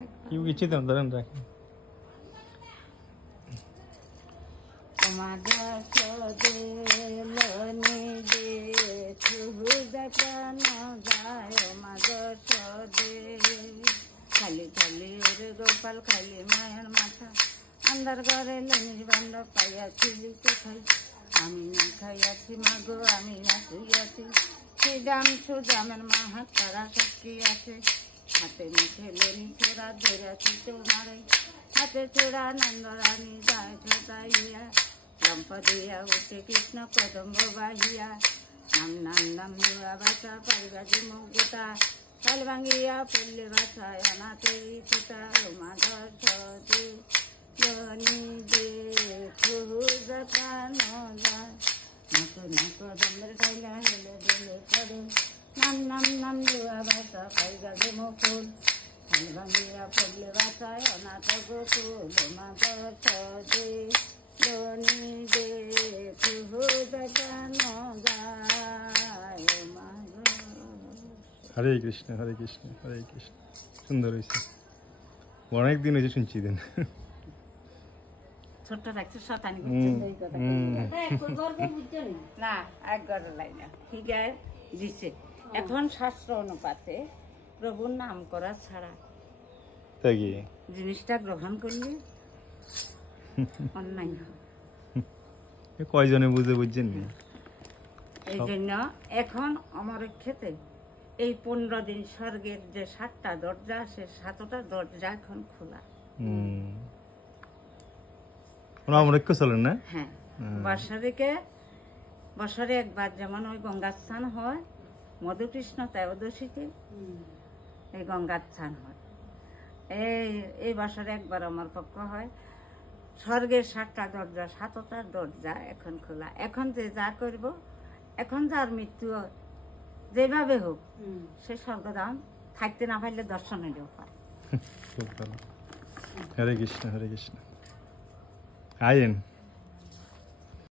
কেউ কিছু দেন ধরেন রাখেন খালি খালি ওরে গোপাল খালি মায়ের মাথা আন্দার ঘরে লেনির বান্ড পাইয়াছিলি কোথায় আমি না খাইয়াছি মাগো আমি না শুইয়াছি শ্রীরাম সুদামের মা হাত তারা শক্তি আছে হাতে মুখে লেনি ছোড়া ধরেছি তোমারে হাতে ছোড়া নন্দরানী যায় ছোটাইয়া লম্প দিয়া উঠে কৃষ্ণ কদম্ব বাহিয়া নাম নাম নাম দুয়া বাসা পারিবাজি মুখ গোটা কাল ভাঙিয়া পড়লে বাসায় অনাথেরি ছোটা মাধর সদে ধনী দে খুজা নজা নাকো নাকো দমের খাইলা হেলে দিলে পড়ে নাম নাম নাম দুয়া বাসা পারিবাজি মুকুল কাল ভাঙিয়া পড়লে বাসায় অনাথ গোকুল মাধর সদে ধনী দে খুজা নজা হরে কৃষ্ণ হরে কৃষ্ণ হরে কৃষ্ণ সুন্দর হয়েছে অনেক দিন হয়েছে শুনছি দিন ছোট্ট রাখছে শতানি না একবার লাই না ঠিক আছে দিছে এখন শাস্ত্র অনুপাতে প্রভুর নাম করা ছাড়া তাই কি জিনিসটা গ্রহণ করলে অন্যায় হয় কয়জনে বুঝে বুঝছেন নি এই জন্য এখন আমার ক্ষেত্রে এই 15 দিন স্বর্গের যে 7টা দরজা আছে 7টা দরজা এখন খোলা অমৃত চলেন না হ্যাঁ বছরে একবার যেমন ওই গঙ্গা স্নান হয় মধুকৃষ্ণ ত্রয়োদশীতে এই গঙ্গা স্নান হয় এই বছরে একবার আমার পক্ষ হয় স্বর্গের 7টা দরজা 7টা দরজা এখন খোলা এখন যে যা করব এখন যার মৃত্যু যেভাবে হোক সে স্বর্গধাম থাকতে না পারলে দর্শনেরও পায় হরে কৃষ্ণ হরে কৃষ্ণ আয়েন